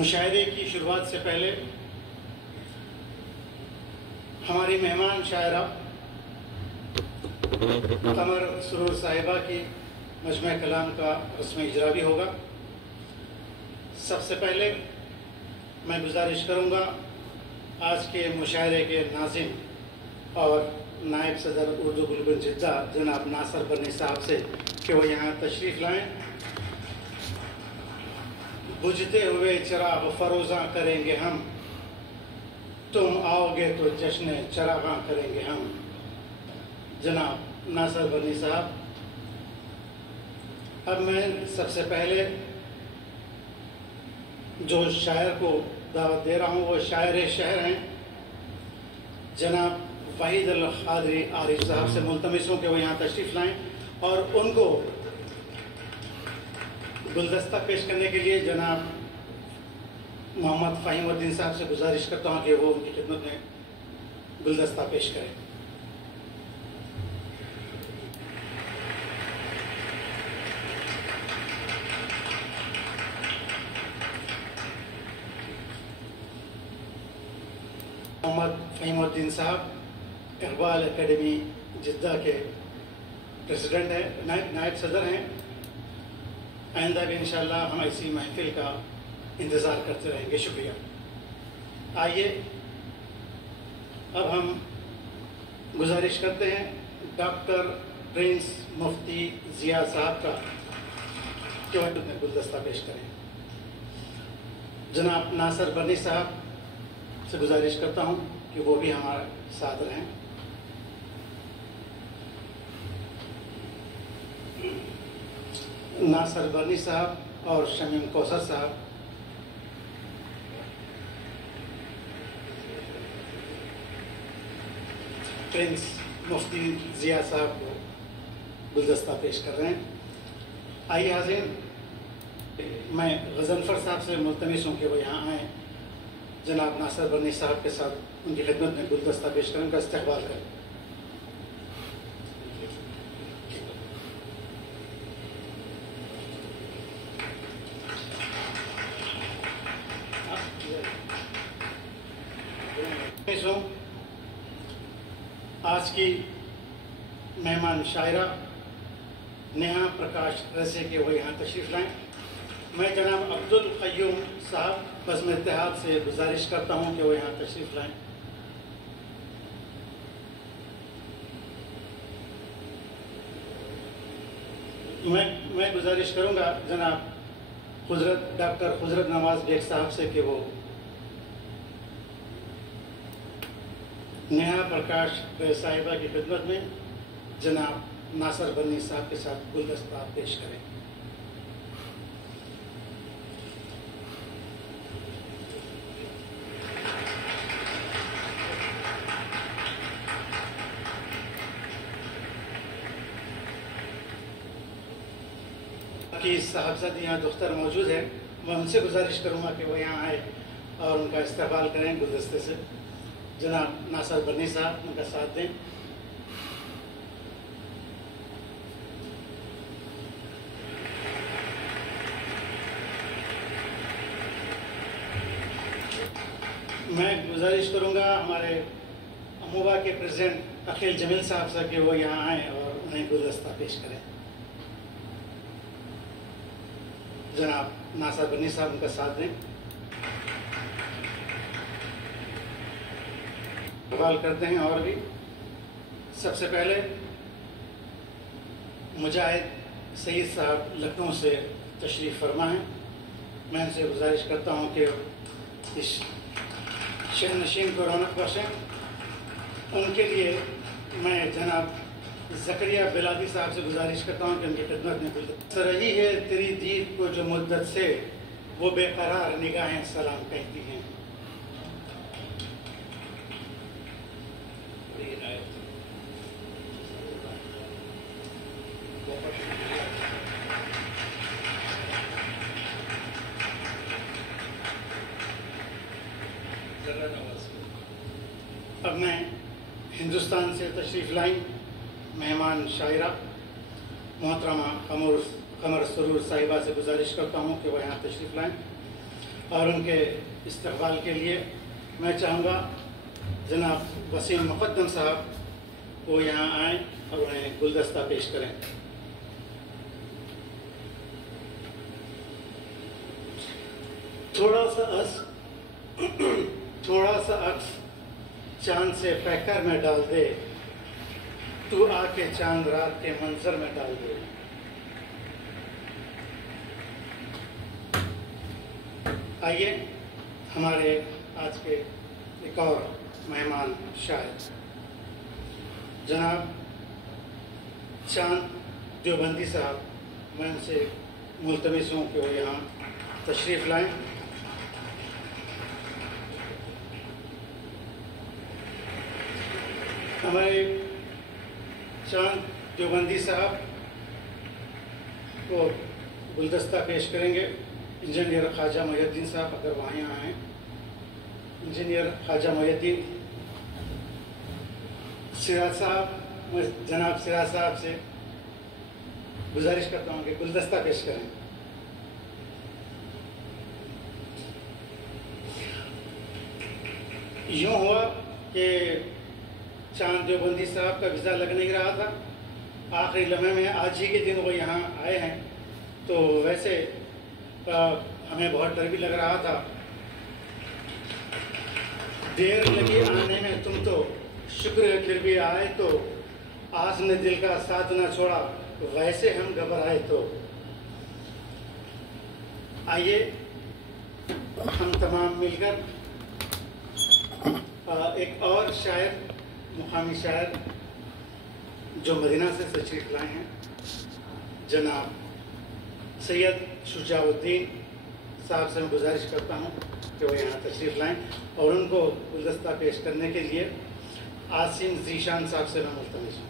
مشاعرے کی شروعات سے پہلے ہماری مہمان شاعرہ قمر سرور صاحبہ کی مجمع کلام کا رسم اجرا بھی ہوگا۔ سب سے پہلے میں گزارش کروں گا آج کے مشاعرے کے ناظم اور نائب صدر اردو گلبن جدہ جناب ناصر برنی صاحب سے کہ وہ یہاں تشریف لائیں۔ بجھتے ہوئے چراغ فروزاں کریں گے ہم، تم آؤ گے تو جشن چراغاں کریں گے ہم۔ جناب ناصر برنی صاحب، اب میں سب سے پہلے جو شاعر کو دعوت دے رہا ہوں وہ شاعر شہر ہیں جناب وحید القادری عارف صاحب سے ملتمس ہوں کہ وہ یہاں تشریف لائیں، اور ان کو گلدستہ پیش کرنے کے لیے جناب محمد فہیم الدین صاحب سے گزارش کرتا ہوں کہ وہ ان کی خدمت میں گلدستہ پیش کریں۔ محمد فہیم الدین صاحب اقبال اکیڈمی جدہ کے پریزیڈنٹ ہیں، نائب صدر ہیں۔ آئندہ بھی انشاءاللہ ہم ایسی محفل کا انتظار کرتے رہیں گے۔ شکریہ۔ آئیے اب ہم گزارش کرتے ہیں ڈاکٹر پرنس مفتی ضیاء صاحب کا کہ وہ اپنے گلدستہ پیش کریں۔ جناب ناصر برنی صاحب سے گزارش کرتا ہوں کہ وہ بھی ہمارے ساتھ رہیں۔ ناصر برنی صاحب اور شمیم کوثر صاحب پرنس مفتی ضیاء صاحب کو گلدستہ پیش کر رہے ہیں۔ آئیے حاضرین، میں غضنفر صاحب سے ملتمس ہوں کہ وہ یہاں آئیں، جناب ناصر برنی صاحب کے ساتھ ان کی خدمت میں گلدستہ پیش کریں، ان کا استقبال کریں۔ آج کی مہمان شاعرہ نیہا پرکاش رسے کے وہ یہاں تشریف لائیں۔ میں جناب عبد القیوم صاحب بزم اتحاد سے گزارش کرتا ہوں کہ وہ یہاں تشریف لائیں۔ میں گزارش کروں گا جناب ڈاکٹر حضرت نواز بیگ صاحب سے کہ وہ نیہا پرکاش صاحبہ کی خدمت میں جناب ناصر برنی صاحب کے ساتھ گلدستہ پیش کریں۔ کی صاحبزادیاں دختر موجود ہیں، میں ان سے گزارش کروں گا کہ وہ یہاں آئے اور ان کا استقبال کریں گلدستے سے۔ جناب ناصر برنی صاحب ان کا ساتھ دیں۔ میں گزارش کروں گا ہمارے اموبا کے پریزیڈنٹ اخیل جمیل صاحب سے کہ وہ یہاں آئیں اور انہیں گلدستہ پیش کریں۔ جناب ناصر برنی صاحب ان کا ساتھ دیں۔ سوال کرتے ہیں اور بھی۔ سب سے پہلے مجاہد سعید صاحب لکھنؤ سے تشریف فرما ہیں۔ میں ان سے گزارش کرتا ہوں کہ اس شہر نشین کو رونق بخشیں۔ ان کے لیے میں جناب زکریا بلادی صاحب سے گزارش کرتا ہوں کہ ان کی خدمت میں رہی ہے تیری دید کو جو مدت سے، وہ بے قرار نگاہیں سلام کہتی ہیں۔ اب میں ہندوستان سے تشریف لائیں مہمان شاعرہ محترمہ قمر سرور صاحبہ سے گزارش کرتا ہوں کہ وہ یہاں تشریف لائیں۔ اور ان کے استقبال کے لیے میں چاہوں گا جناب وسیم مقدم صاحب وہ یہاں آئیں اور انہیں گلدستہ پیش کریں۔ تھوڑا سا عکس چاند سے پیکر میں ڈال دے، تو آ کے چاند رات کے منظر میں ڈال دے۔ آئیے ہمارے آج کے ایک اور مہمان شاعر جناب چاند دیوبندی صاحب، میں ان سے ملتمس ہوں کہ وہ یہاں تشریف لائیں۔ ہمارے چاند دیوبندی صاحب کو گلدستہ پیش کریں گے انجینئر خواجہ محی الدین صاحب، اگر وہاں یہاں آئیں۔ انجینئر خواجہ محی الدین سراج صاحب، میں جناب سراج صاحب سے گزارش کرتا ہوں کہ گلدستہ پیش کریں۔ یوں ہوا کہ چاند دیوبندی صاحب کا ویزا لگ نہیں رہا تھا، آخری لمحے میں آج ہی کے دن وہ یہاں آئے ہیں، تو ویسے ہمیں بہت ڈر بھی لگ رہا تھا۔ دیر لگی آنے میں تم تو، شکر ہے پھر بھی آئے تو، آس نے دل کا ساتھ نہ چھوڑا، ویسے ہم گھبرائے تو۔ آئیے ہم تمام مل کر ایک اور شاعر، مقامی شاعر جو مدینہ سے تشریف لائے ہیں، جناب سید شجاع الدین صاحب سے میں گزارش کرتا ہوں کہ وہ یہاں تشریف لائیں، اور ان کو گلدستہ پیش کرنے کے لیے عاصم ذیشان صاحب سے میں ملتمس ہوں۔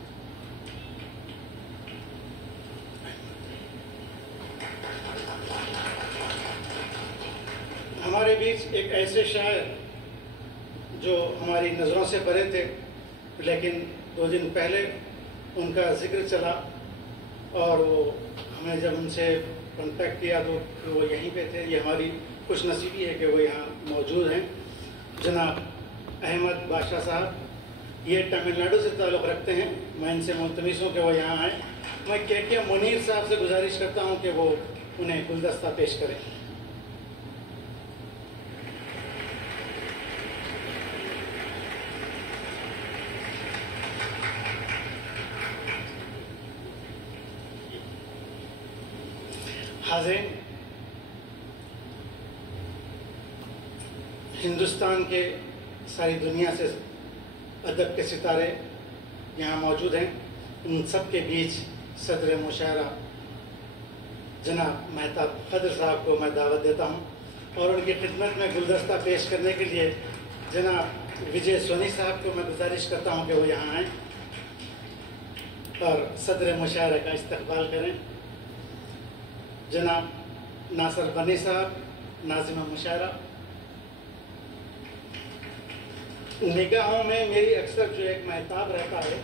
ہمارے بیچ ایک ایسے شاعر جو ہماری نظروں سے پرے تھے، لیکن 2 دن پہلے ان کا ذکر چلا اور وہ ہمیں جب ان سے کانٹیکٹ کیا تو وہ یہیں پہ تھے۔ یہ ہماری خوش نصیبی ہے کہ وہ یہاں موجود ہیں۔ جناب احمد بادشاہ صاحب یہ تمل ناڈو سے تعلق رکھتے ہیں، میں ان سے ملتمس ہوں کہ وہ یہاں آئیں۔ میں کے منیر صاحب سے گزارش کرتا ہوں کہ وہ انہیں گلدستہ پیش کریں۔ حاضرین، ہندوستان کے ساری دنیا سے ادب کے ستارے یہاں موجود ہیں، ان سب کے بیچ صدر مشاعرہ جناب مہتاب خضر صاحب کو میں دعوت دیتا ہوں، اور ان کی خدمت میں گلدستہ پیش کرنے کے لیے جناب وجے سونی صاحب کو میں گزارش کرتا ہوں کہ وہ یہاں آئیں اور صدر مشاعرہ کا استقبال کریں۔ جناب ناصر بنی صاحب ناظم مشاعرہ۔ نگاہوں میں میری اکثر جو ایک مہتاب رہتا ہے،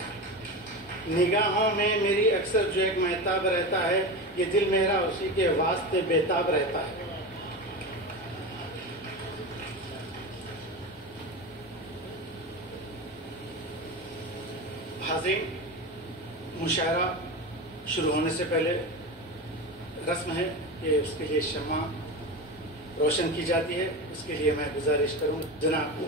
نگاہوں میں میری اکثر جو ایک مہتاب رہتا ہے، یہ دل میرا اسی کے واسطے بےتاب رہتا ہے۔ حاضرین، مشاعرہ شروع ہونے سے پہلے رسم ہے کہ اس کے لیے شمع روشن کی جاتی ہے۔ اس کے لیے میں گزارش کروں جناب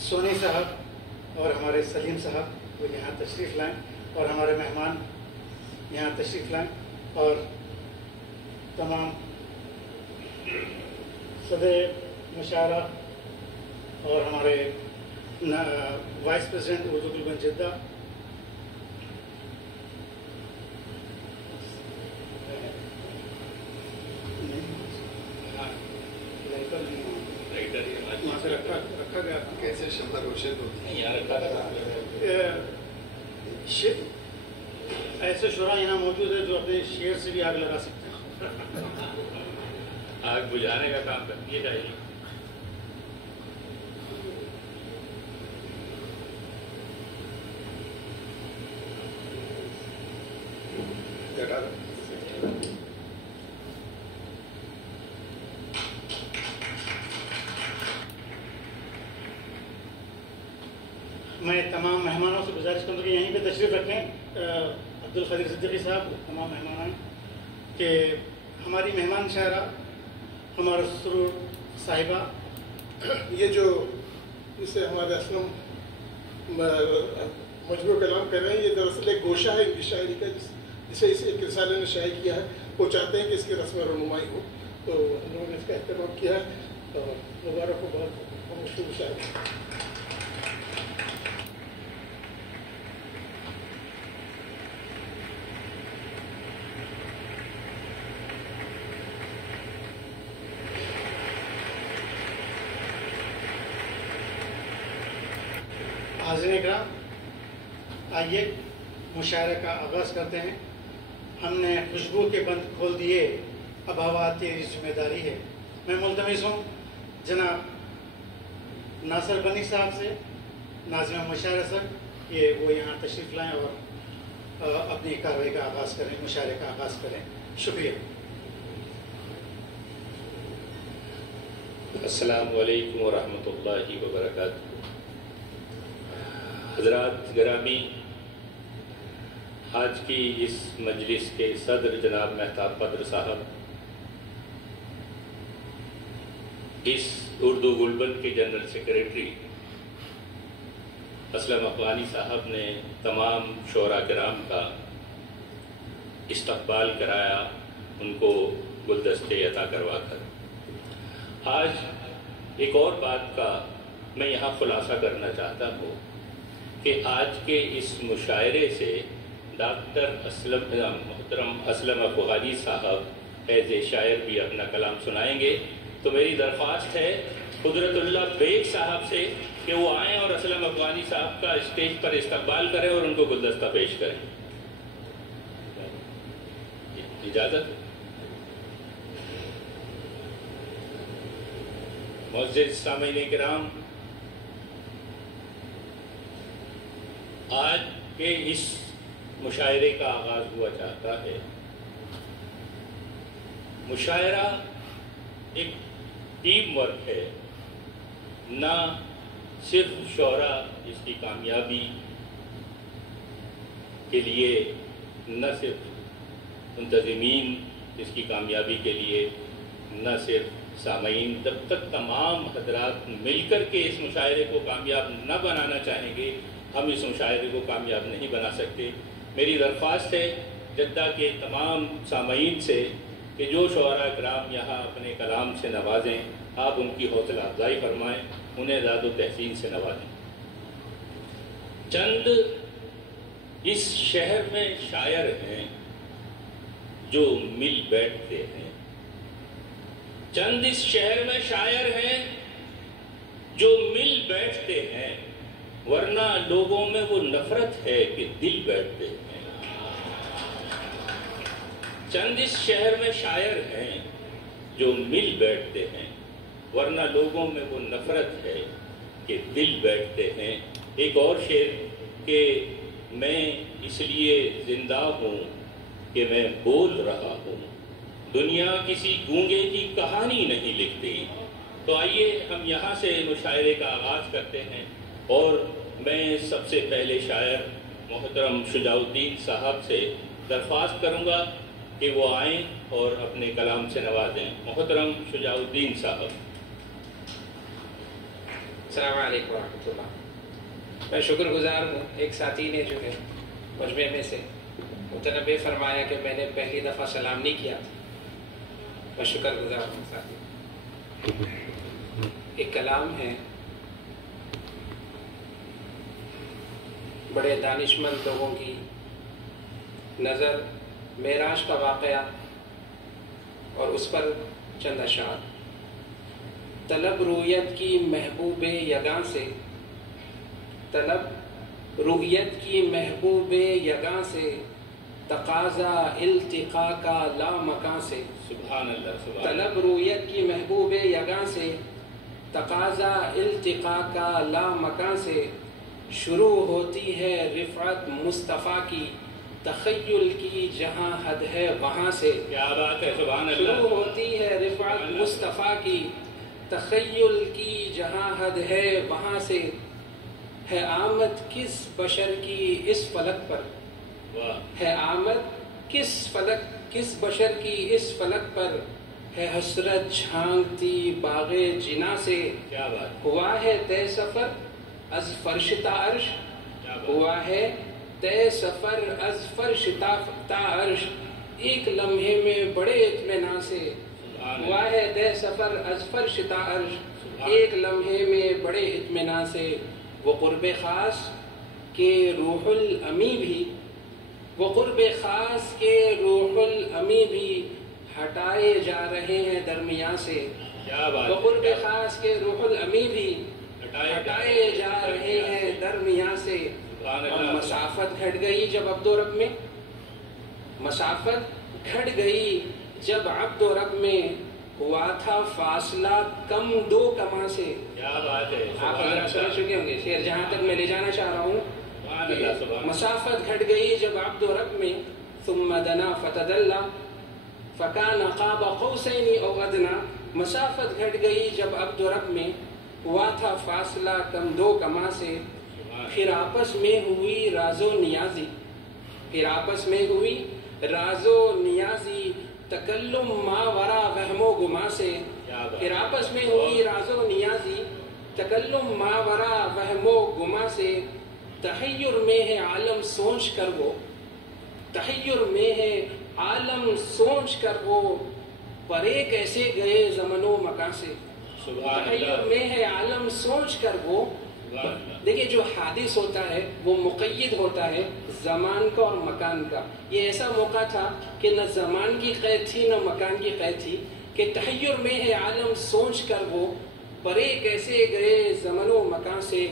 سونی صاحب اور ہمارے سلیم صاحب وہ یہاں تشریف لائیں، اور ہمارے مہمان یہاں تشریف لائیں، اور تمام صدر مشاعرہ اور ہمارے vice president Urdu club Jeddah, وہاں سے رکھا گیا تھا۔ کیسے شمع روشن ہوتی ایسے شعراء یہاں موجود ہیں جو اپنے شعر سے بھی آگ لگا سکتے ہیں۔ آگ بجھانے کا کام کرتی ہے چاہیے۔ میں تمام مہمانوں سے گزارش کروں کہ یہیں پہ تشریف رکھیں، عبدالقادر صدیقی صاحب، تمام مہمان کہ ہماری مہمان شاعرہ ہمارا سرور صاحبہ، یہ جو اسے ہمارے اسلم مجبور کلام کر رہے ہیں، یہ دراصل ایک گوشہ ہے ان کی شاعری کا جسے اس ایک رسالے نے شائع کیا ہے. وہ چاہتے ہیں کہ اس کی رسم رونمائی ہو، تو انہوں نے اس کا اہتمام کیا ہے. مبارک ہو، بہت مشہور شاعر. حاضرین اکرام، آئیے مشاعرے کا آغاز کرتے ہیں. ہم نے خوشبو کے بند کھول دیے، اب ہوا تیری ذمہ داری ہے. میں ملتمس ہوں جناب ناصر بنی صاحب سے، ناظم مشاعرہ سر، یہ وہ یہاں تشریف لائیں اور اپنی کارروائی کا آغاز کریں، مشاعرے کا آغاز کریں. شکریہ. السلام علیکم ورحمۃ اللہ وبرکاتہ. حضرات گرامی، آج کی اس مجلس کے صدر جناب مہتاب بدر صاحب، اس اردو گلبن کے جنرل سیکریٹری اسلم افغانی صاحب نے تمام شعراء کرام کا استقبال کرایا، ان کو گلدستے عطا کروا کر. آج ایک اور بات کا میں یہاں خلاصہ کرنا چاہتا ہوں کہ آج کے اس مشاعرے سے ڈاکٹر محترم اسلم افغانی صاحب ایز اے شاعر بھی اپنا کلام سنائیں گے. تو میری درخواست ہے قدرت اللہ بیگ صاحب سے کہ وہ آئیں اور اسلم افغانی صاحب کا اسٹیج پر استقبال کریں اور ان کو گلدستہ پیش کریں. اجازت؟ معزز سامعین کرام، آج کے اس مشاعرے کا آغاز ہوا چاہتا ہے. مشاعرہ ایک ٹیم ورک ہے، نہ صرف شعراء اس کی کامیابی کے لیے، نہ صرف منتظمین اس کی کامیابی کے لیے، نہ صرف سامعین. جب تک تمام حضرات مل کر کے اس مشاعرے کو کامیاب نہ بنانا چاہیں گے، ہم اس مشاعرے کو کامیاب نہیں بنا سکتے. میری درخواست ہے جدہ کے تمام سامعین سے کہ جو شعراء کرام یہاں اپنے کلام سے نوازیں، آپ ان کی حوصلہ افزائی فرمائیں، انہیں زاد و تحسین سے نوازیں. چند اس شہر میں شاعر ہیں جو مل بیٹھتے ہیں، چند اس شہر میں شاعر ہیں جو مل بیٹھتے ہیں، ورنہ لوگوں میں وہ نفرت ہے کہ دل بیٹھتے ہیں. چند اس شہر میں شاعر ہیں جو مل بیٹھتے ہیں، ورنہ لوگوں میں وہ نفرت ہے کہ دل بیٹھتے ہیں. ایک اور شعر کہ میں اس لیے زندہ ہوں کہ میں بول رہا ہوں، دنیا کسی گونگے کی کہانی نہیں لکھتی. تو آئیے ہم یہاں سے مشاعرے کا آغاز کرتے ہیں، اور میں سب سے پہلے شاعر محترم شجاع الدین صاحب سے درخواست کروں گا کہ وہ آئیں اور اپنے کلام سے نوازیں. محترم شجاع الدین صاحب. السلام علیکم ورحمۃ اللہ. میں شکر گزار ہوں، ایک ساتھی نے جو ہے مجمع میں سے متنبع فرمایا کہ میں نے پہلی دفعہ سلام نہیں کیا تھا. میں شکر گزار ہوں ساتھی. ایک کلام ہے، بڑے دانشمند لوگوں کی نظر معراج کا واقعہ اور اس پر چند اشعار. طلب رویت کی محبوب یگاں سے، طلب رویت کی محبوب یگاں سے، تقاضا التقاء کا لا مکان سے. سبحان اللہ. سبحان طلب رویت کی محبوب یگاں سے، تقاضا التقاء کا لا مکان سے. شروع ہوتی ہے رفعت مصطفیٰ کی، تخیل کی جہاں حد ہے وہاں سے. کیا بات ہے. سبحان اللہ. شروع ہوتی ہے رفعت مصطفیٰ کی، تخیل کی جہاں حد ہے وہاں سے. ہے آمد کس بشر کی اس فلک پر، ہے آمد کس بشر کی اس فلک پر، ہے حسرت جھانکتی باغ جنا سے، ہوا ہے طے سفر از فرش تا عرش، ہوا ہے طے سفر از فرش تا عرش، ایک لمحے میں بڑے اطمینان سے، ہوا ہے طے سفر از فرش تا عرش، ایک لمحے میں بڑے اطمینان سے، وہ قرب خاص کے روح الامی بھی، وہ قرب خاص کے روح الامی بھی ہٹائے جا رہے ہیں درمیان سے، وہ قرب خاص کے روح الامی بھی ہٹائے جا رہے ہیں درمیان سے، اور مسافت گھٹ گئی جب عبد و رب میں، مسافت گھٹ گئی جب عبد و رب میں، ہوا تھا فاصلہ کم دو کما سے۔ کیا بات ہے، آپ حضرات سمجھ چکے ہوں گے شعر، جہاں تک میں لے جانا چاہ رہا ہوں، مسافت گھٹ گئی جب عبد و رب میں، ثم دنا فتدلّا فکان قاب قوسین او ادنا، مسافت گھٹ گئی جب عبد و رب میں، ہوا تھا فاصلہ کم دو کما سے، پھر آپس میں ہوئی راز و نیازی، پھر آپس میں ہوئی راز و نیازی، تکلم ماورا وہم و گما سے، پھر آپس میں ہوئی راز و نیازی، تکلم ماورا وہم و گما سے، تحیر میں ہے عالم سوچ کر وہ، تحیر میں ہے عالم سوچ کر وہ، پرے کیسے گئے زمن و مکان سے، تحیر میں ہے عالم سوچ کر وہ۔ دیکھیں جو حادث ہوتا ہے وہ مقید ہوتا ہے زمان کا اور مکان کا، یہ ایسا موقع تھا کہ نہ زمان کی قید تھی نہ مکان کی قید تھی، کہ تحیر میں ہے عالم سوچ کر وہ، پرے کیسے گئے زمن و مکان سے،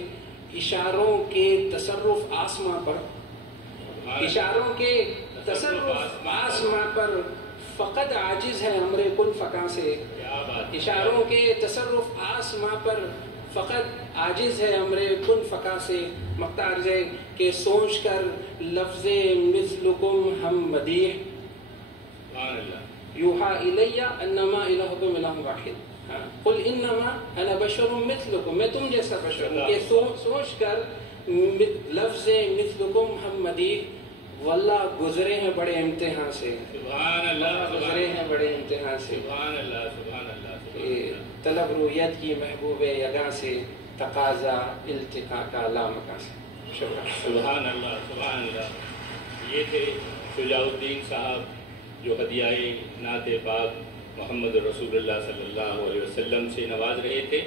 اشاروں کے تصرف آسماں پر، اشاروں کے تصرف آسماں پر، فقط عاجز ہے امر کن فکاں سے، اشاروں کے تصرف آسماں پر، فقط عاجز ہے امر کن فکاں سے، مقطع عرض ہے کہ سوچ کر لفظ مثلکم ہم مدیح، یوحا الیہ انما الہکم الہ واحد، قل انما انا بشر مثلکم، میں تم جیسا بشر ہوں، کہ سوچ کر لفظ مثلکم ہم مدیح، واللہ گزرے ہیں بڑے امتحان سے، سبحان اللہ، گزرے ہیں بڑے امتحان سے، سبحان اللہ، سبحان اللہ، طلب رویت کی محبوب یگاں سے، تقاضا التقاء کا لامکاں سے۔ شکریہ۔ سبحان اللہ، سبحان اللہ۔ یہ تھے شجاع الدین صاحب جو ہدیۂ نعت پاک محمد رسول اللہ صلی اللہ علیہ وسلم سے نواز رہے تھے۔